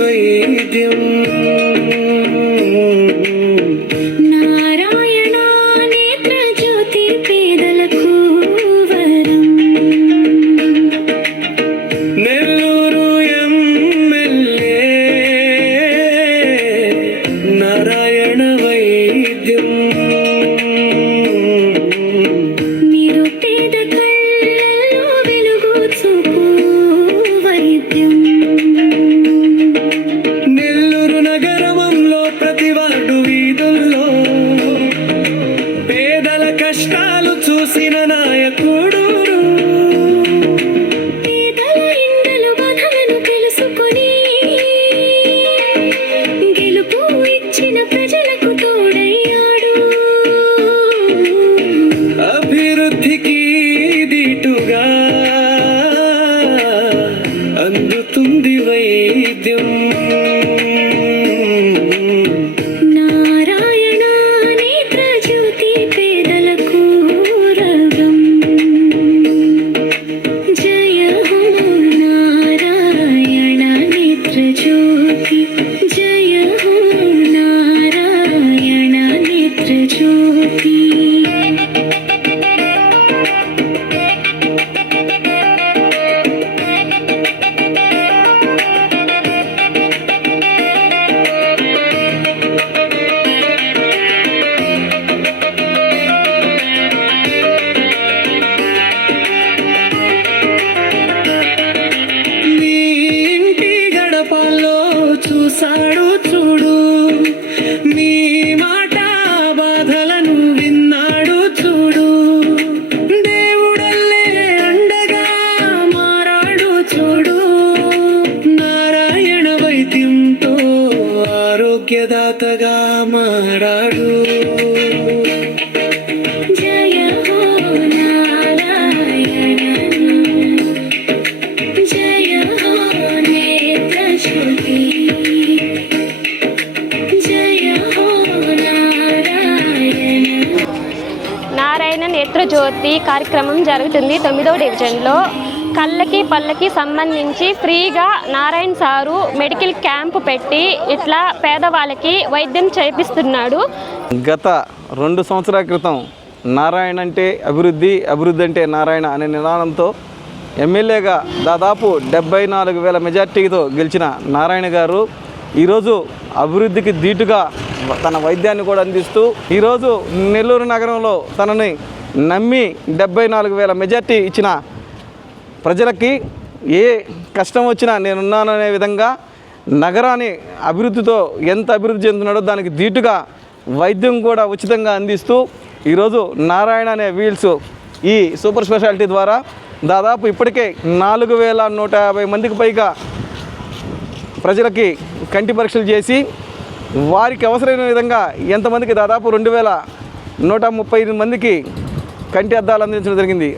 వైద్యం నారాయణ నేత్ర జ్యోతి పేదలకు వరం నెల్లూరు ఎమ్మెల్యే నారాయణ వైద్యం నిరుపేద కళ్ళల్లో వెలుగు చూపు వైద్యం నెల్లూరు నగరంలో ప్రతి వార్డు వీధుల్లో పేదల కష్టాలు చూసిన నాయకుడు పేదల ఇండలు బాధలను తెలుసుకొని గెలుపు ఇచ్చిన ప్రజలకు తోడయ్యాడు అభివృద్ధికి దీటుగా అందుతుంది వైద్యం నారాయణ నేత్ర జ్యోతి పేదలకు రవం జయ హో నారాయణ నేత్ర జ్యోతి జయ హో నారాయణ నేత్ర జ్యోతి చూసాడు చూడు నీ మాట బాధలను విన్నాడు చూడు దేవుడల్లే అండగా మారాడు చూడు నారాయణ వైద్యంతో ఆరోగ్యదాతగా మారాడు జయ హో నారాయణ జయ హో నేత్ర జ్యోతి నారాయణ నేత్ర జ్యోతి కార్యక్రమం జరుగుతుంది 9వ డివిజన్లో. కళ్ళకి పళ్ళకి సంబంధించి ఫ్రీగా నారాయణ సారు మెడికల్ క్యాంప్ పెట్టి ఇట్లా పేదవాళ్ళకి వైద్యం చేపిస్తున్నాడు. గత 2 సంవత్సరాల క్రితం నారాయణ అంటే అభివృద్ధి, అభివృద్ధి అంటే నారాయణ అనే నినాదంతో ఎమ్మెల్యేగా దాదాపు 74,000 మెజార్టీతో గెలిచిన నారాయణ గారు ఈరోజు అభివృద్ధికి ధీటుగా తన వైద్యాన్ని కూడా అందిస్తూ ఈరోజు నెల్లూరు నగరంలో తనని నమ్మి 74,000 మెజార్టీ ఇచ్చిన ప్రజలకి ఏ కష్టం వచ్చినా నేనున్నాననే విధంగా నగరాన్ని అభివృద్ధితో ఎంత అభివృద్ధి చెందుతున్నాడో దానికి ధీటుగా వైద్యం కూడా ఉచితంగా అందిస్తూ ఈరోజు నారాయణ అనే వీల్స్ ఈ సూపర్ స్పెషాలిటీ ద్వారా దాదాపు ఇప్పటికే 4,150 మందికి పైగా ప్రజలకి కంటి పరీక్షలు చేసి వారికి అవసరమైన విధంగా ఎంతమందికి దాదాపు 2,138 మందికి కంటి అద్దాలు అందించడం జరిగింది.